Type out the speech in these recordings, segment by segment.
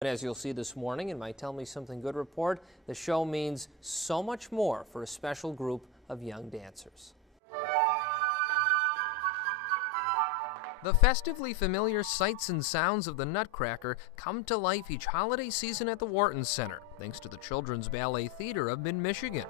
But as you'll see this morning in my Tell Me Something Good report, the show means so much more for a special group of young dancers. The festively familiar sights and sounds of the Nutcracker come to life each holiday season at the Wharton Center, thanks to the Children's Ballet Theater of Mid-Michigan.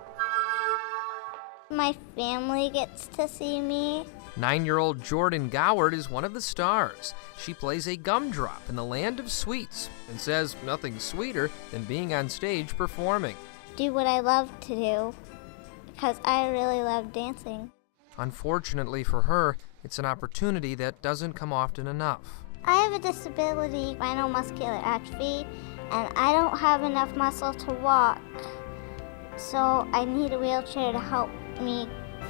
My family gets to see me. 9-year-old Jordan Goward is one of the stars. She plays a gumdrop in the land of sweets and says nothing sweeter than being on stage performing. Do what I love to do because I really love dancing. Unfortunately for her, it's an opportunity that doesn't come often enough. I have a disability, spinal muscular atrophy, and I don't have enough muscle to walk. So I need a wheelchair to help me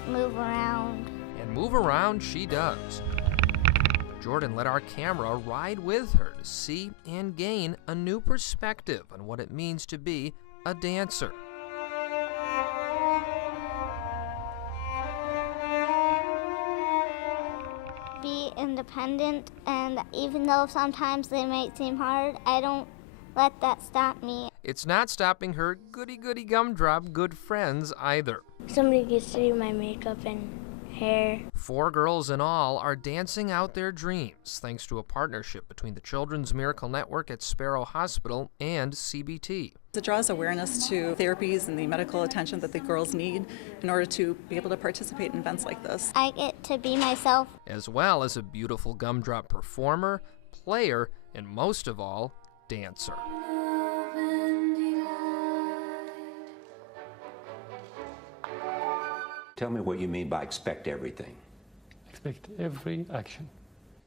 move around. And move around she does. Jordan let our camera ride with her to see and gain a new perspective on what it means to be a dancer. Be independent, and even though sometimes they might seem hard, I don't let that stop me. It's not stopping her goody-goody gumdrop good friends either. Somebody gets to do my makeup and hair. 4 girls in all are dancing out their dreams thanks to a partnership between the Children's Miracle Network at Sparrow Hospital and CBT. It draws awareness to therapies and the medical attention that the girls need in order to be able to participate in events like this. I get to be myself. As well as a beautiful gumdrop performer, player, and most of all, dancer. Tell me what you mean by expect everything. Expect every action.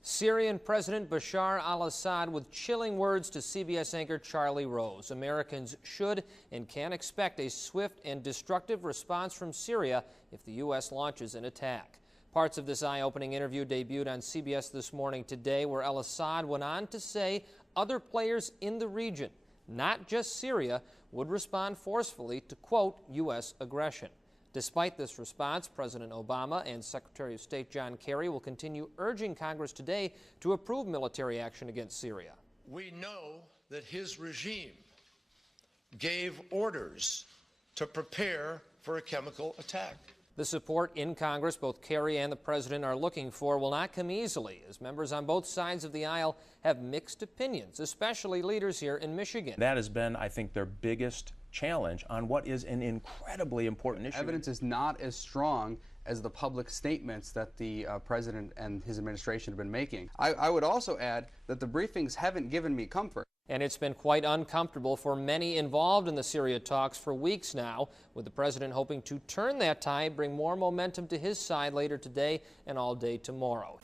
Syrian President Bashar al-Assad with chilling words to CBS anchor Charlie Rose. Americans should and can expect a swift and destructive response from Syria if the U.S. launches an attack. Parts of this eye-opening interview debuted on CBS This Morning Today, where al-Assad went on to say other players in the region, not just Syria, would respond forcefully to, quote, U.S. aggression. Despite this response, President Obama and Secretary of State John Kerry will continue urging Congress today to approve military action against Syria. We know that his regime gave orders to prepare for a chemical attack. The support in Congress both Kerry and the President are looking for will not come easily, as members on both sides of the aisle have mixed opinions, especially leaders here in Michigan. That has been, I think, their biggest challenge on what is an incredibly important issue. Evidence is not as strong as the public statements that the president and his administration have been making. I would also add that the briefings haven't given me comfort. And it's been quite uncomfortable for many involved in the Syria talks for weeks now, with the president hoping to turn that tide, bring more momentum to his side later today and all day tomorrow.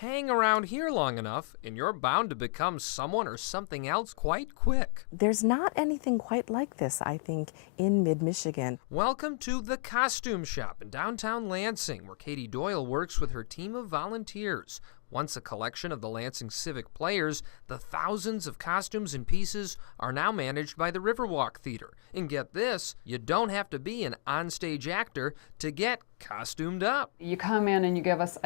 Hang around here long enough, and you're bound to become someone or something else quite quick. There's not anything quite like this, I think, in mid-Michigan. Welcome to the Costume Shop in downtown Lansing, where Katie Doyle works with her team of volunteers. Once a collection of the Lansing Civic Players, the thousands of costumes and pieces are now managed by the Riverwalk Theater. And get this, you don't have to be an onstage actor to get costumed up. You come in and you give us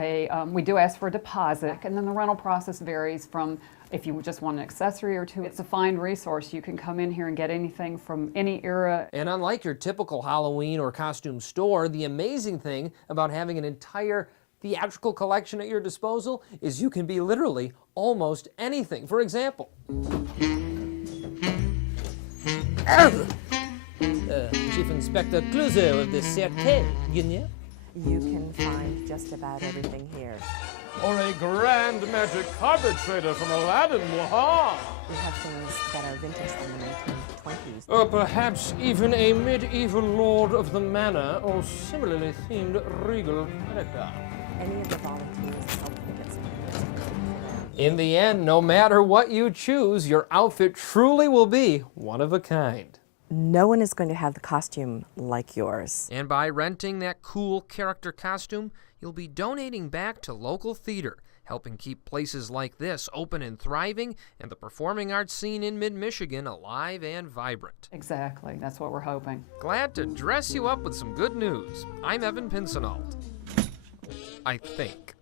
we do ask for a deposit, and then the rental process varies from if you just want an accessory or two. It's a fine resource. You can come in here and get anything from any era. And unlike your typical Halloween or costume store, the amazing thing about having an entire theatrical collection at your disposal is you can be literally almost anything. For example, Chief Inspector Clouseau of the Sûreté, Guinea. You can find just about everything here. Or a grand magic carpet trader from Aladdin. Waha! We have things that are vintage from the 1920s. Or perhaps even a medieval lord of the manor or similarly themed regal character. Any of the volunteers help me get some. In the end, no matter what you choose, your outfit truly will be one of a kind. No one is going to have the costume like yours. And by renting that cool character costume, you'll be donating back to local theater, helping keep places like this open and thriving, and the performing arts scene in mid-Michigan alive and vibrant. Exactly, that's what we're hoping. Glad to dress you up with some good news. I'm Evan Pinsonault. I think.